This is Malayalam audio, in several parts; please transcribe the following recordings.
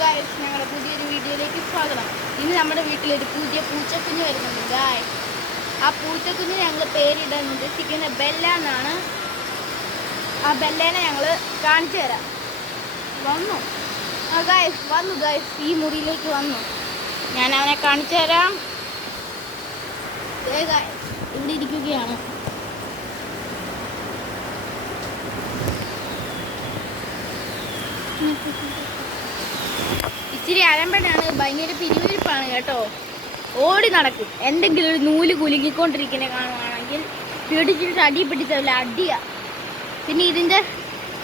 ഗായ്സ്, ഞങ്ങളുടെ പുതിയൊരു വീഡിയോയിലേക്ക് സ്വാഗതം. ഇന്ന് നമ്മുടെ വീട്ടിലൊരു പുതിയ പൂച്ചക്കുഞ്ഞ് വരുന്നുണ്ട് ഗായ്സ്. ആ പൂച്ചക്കുഞ്ഞ് ഞങ്ങൾ പേരിടാൻ ഉദ്ദേശിക്കുന്ന ബെല്ല എന്നാണ്. ആ ബെല്ലേനെ ഞങ്ങൾ കാണിച്ചു തരാം. വന്നു ഗായ്സ്, ഈ മുറിയിലേക്ക് വന്നു. ഞാൻ അവനെ കാണിച്ചു തരാം. ഗായ്സ്, ഇവിടെ ഇരിക്കുകയാണ്. ഇച്ചിരി അലമ്പനാണ്, ഭയങ്കര പിരിവിരിപ്പാണ് കേട്ടോ. ഓടി നടക്കും. എന്തെങ്കിലും ഒരു നൂല് കുലുങ്ങിക്കൊണ്ടിരിക്കുന്ന കാണുവാണെങ്കിൽ പിടിച്ചിട്ട് അടി പിടിച്ചല്ല അടിയാ. പിന്നെ ഇതിൻ്റെ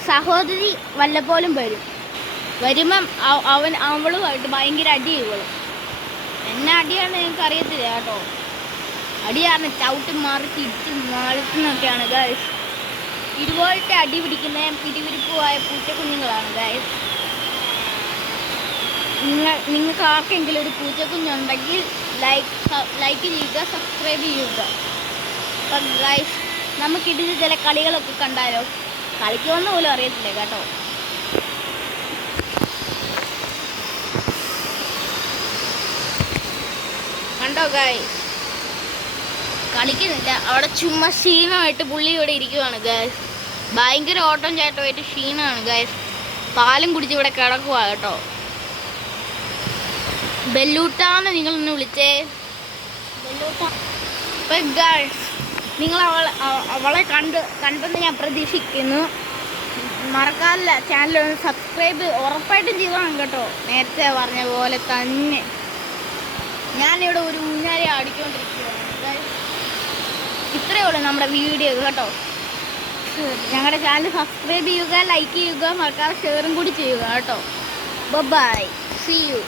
സഹോദരി വല്ലപ്പോലും വരുമ്പം അവളുമായിട്ട് ഭയങ്കര അടി ഇവളും. എന്നെ അടിയാണെന്ന് ഞങ്ങൾക്ക് അറിയത്തില്ല കേട്ടോ. അടിയാണ് ചവിട്ടി മറിച്ച് ഇട്ട് മറിക്കുന്നൊക്കെയാണ് ഗായ്സ്. ഇതുപോലത്തെ അടി പിടിക്കുന്ന പിരിവിരിപ്പുമായ പൂച്ചക്കുഞ്ഞുങ്ങളാണ് ഗായ്സ്. നിങ്ങൾക്ക് ആർക്കെങ്കിലും ഒരു പൂച്ചക്കുഞ്ഞുണ്ടെങ്കിൽ ലൈക്ക് ചെയ്യുക, സബ്സ്ക്രൈബ് ചെയ്യുക. അപ്പം ഗൈസ്, നമുക്കിതിൽ ചില കളികളൊക്കെ കണ്ടാലോ? കളിക്കുമെന്ന് പോലും അറിയത്തില്ല കേട്ടോ. കണ്ടോ ഗൈസ്, കളിക്കുന്നില്ല. അവിടെ ചുമ്മാ ക്ഷീണമായിട്ട് പുള്ളി ഇവിടെ ഇരിക്കുവാണ് ഗൈസ്. ഭയങ്കര ഓട്ടം ചാട്ടമായിട്ട് ക്ഷീണമാണ് ഗൈസ്. പാലും കുടിച്ച് ഇവിടെ കിടക്കുക കേട്ടോ. ബെല്ലൂട്ടാന്ന് നിങ്ങളൊന്ന് വിളിച്ചേ. അപ്പം ഗൈസ്, നിങ്ങൾ അവളെ കണ്ടെന്ന് ഞാൻ പ്രതീക്ഷിക്കുന്നു. മറക്കാറില്ല, ചാനൽ ഒന്ന് സബ്സ്ക്രൈബ് ഉറപ്പായിട്ടും ചെയ്തോണം കേട്ടോ. നേരത്തെ പറഞ്ഞ പോലെ തന്നെ ഞാനിവിടെ ഒരു ഊഞ്ഞാല ആടിക്കൊണ്ടിരിക്കുകയാണ് ഗൈസ്. ഇത്രയേ ഉള്ളൂ നമ്മുടെ വീഡിയോ കേട്ടോ. ഞങ്ങളുടെ ചാനൽ സബ്സ്ക്രൈബ് ചെയ്യുക, ലൈക്ക് ചെയ്യുക, മറക്കാതെ ഷെയറും കൂടി ചെയ്യുക കേട്ടോ. Bye, see U.